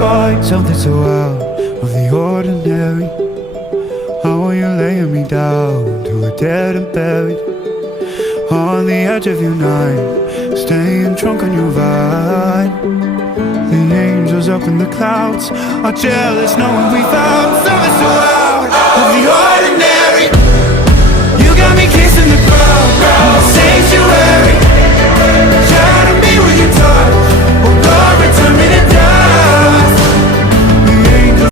find something so out of the ordinary. How are you laying me down to a dead and buried on the edge of your night, staying drunk on your vine. The angels up in the clouds are jealous knowing we found something so out of the ordinary.